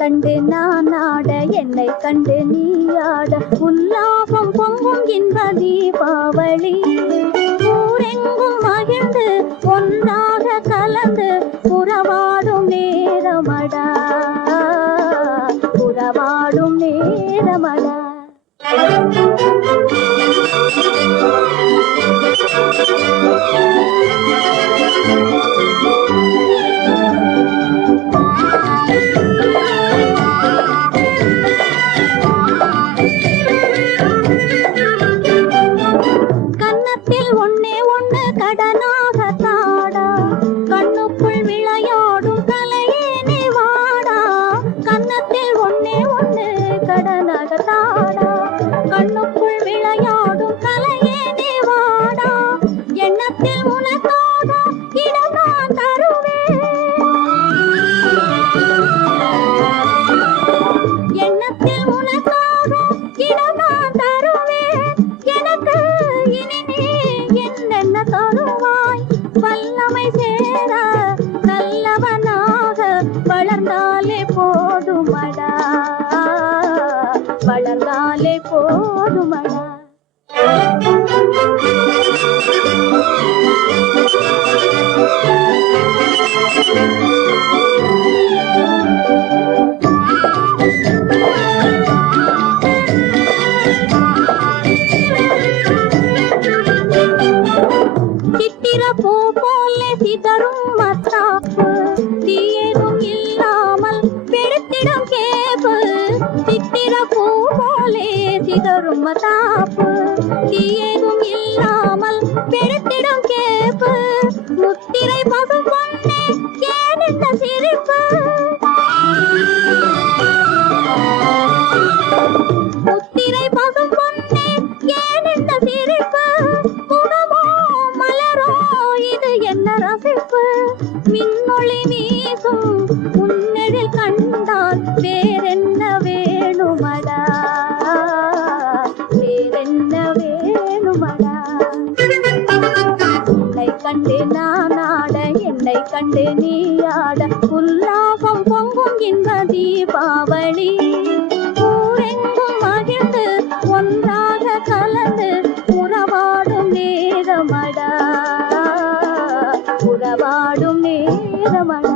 கண்டு நான் ஆட என்னை கண்டு நீ ஆட உல்லாசம் பொங்கும் இன்ப தீபாவளி ஊரெங்கும் மகிழ்ந்து ஒன்றாக கலந்து உறவாடும் நேரமடா உறவாடும் நேரமடா. கன்னத்தில் ஒன்னே ஒண்ணு கடனாக தாடா கண்ணுக்குள் விளையாடும் கலையேனே வாடா. கன்னத்தில் ஒன்னே ஒண்ணு கடனாக தாடா கண்ணுக்குள் விளையாடும் கலையேனே வாடா. எண்ணத்தில் உனக்காக இடம் நான் தருவேன் எண்ணத்தில் உனக்காக இடம் நான் தருவேன். எனக்கு இனி நீ என்னென்ன தருவாய் வல்லமை சேர நல்லவனாக வளர்ந்தாலே போதுமடா வளர்ந்தாலே போதுமடா. சித்திர பூ போல சிதறும் மத்தாப்பு தீயேதும் இல்லாமல் பெருத்திடும் கேப்பு. சித்திர பூ போலே சிதறும் மத்தாப்பு தீயேதும் இல்லாமல் பெருத்திடும் கேப்பு. முத்திரை பசும் பொன்னே ஏன் இந்த சிரிப்பு முத்திரை பசும் பொன்னே ஏன் இந்த சிரிப்பு. முகமோ மலரோ இது என்ன ரசிப்பு. மின்னொளி வீசும் உன்னெழில் கண்டால் வேறென்ன வேணுமடா வேறென்ன வேணுமடா. உன்னை கண்டு நான் ஆட என்னை கண்டு நீ ஆட உல்லாசம் பொங்கும் இன்ப தீபாவளி ஊரெங்கும் மகிழ்ந்து ஒன்றாக கலந்து உறவாடும் நேரமடா உறவாடும் நேரமடா.